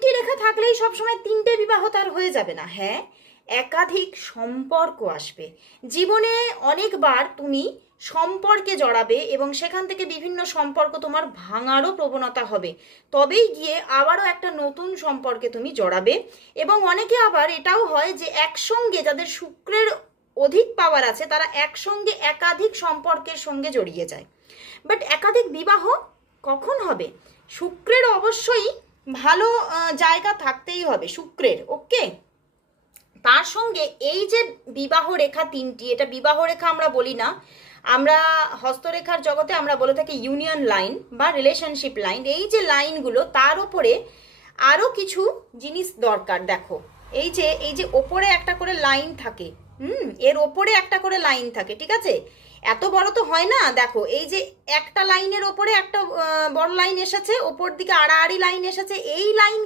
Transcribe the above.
তিনটি রেখা থাকলেই সবসময় তিনটে বিবাহ তার হয়ে যাবে না। হ্যাঁ, একাধিক সম্পর্ক আসবে জীবনে, অনেকবার তুমি সম্পর্কে জড়াবে এবং সেখান থেকে বিভিন্ন সম্পর্ক তোমার ভাঙারও প্রবণতা হবে, তবেই গিয়ে আবারও একটা নতুন সম্পর্কে তুমি জড়াবে। এবং অনেকে আবার এটাও হয় যে একসঙ্গে যাদের শুক্রের অধিক পাওয়ার আছে তারা একসঙ্গে একাধিক সম্পর্কের সঙ্গে জড়িয়ে যায়। বাট একাধিক বিবাহ কখন হবে? শুক্রের অবশ্যই ভালো জায়গা থাকতেই হবে শুক্রের, ওকে। তার সঙ্গে এই যে বিবাহ রেখা তিনটি, এটা বিবাহ রেখা আমরা বলি না, আমরা হস্তরেখার জগতে আমরা বলে থাকি ইউনিয়ন লাইন বা রিলেশনশিপ লাইন। এই যে লাইনগুলো, তার উপরে আরও কিছু জিনিস দরকার। দেখো, এই যে ওপরে একটা করে লাইন থাকে, এর ওপরে একটা করে লাইন থাকে, ঠিক আছে? এত বড় তো হয় না। দেখো, এই যে একটা লাইনের ওপরে একটা বড় লাইন এসেছে, ওপর দিকে আড়াআড়ি লাইন এসেছে, এই লাইন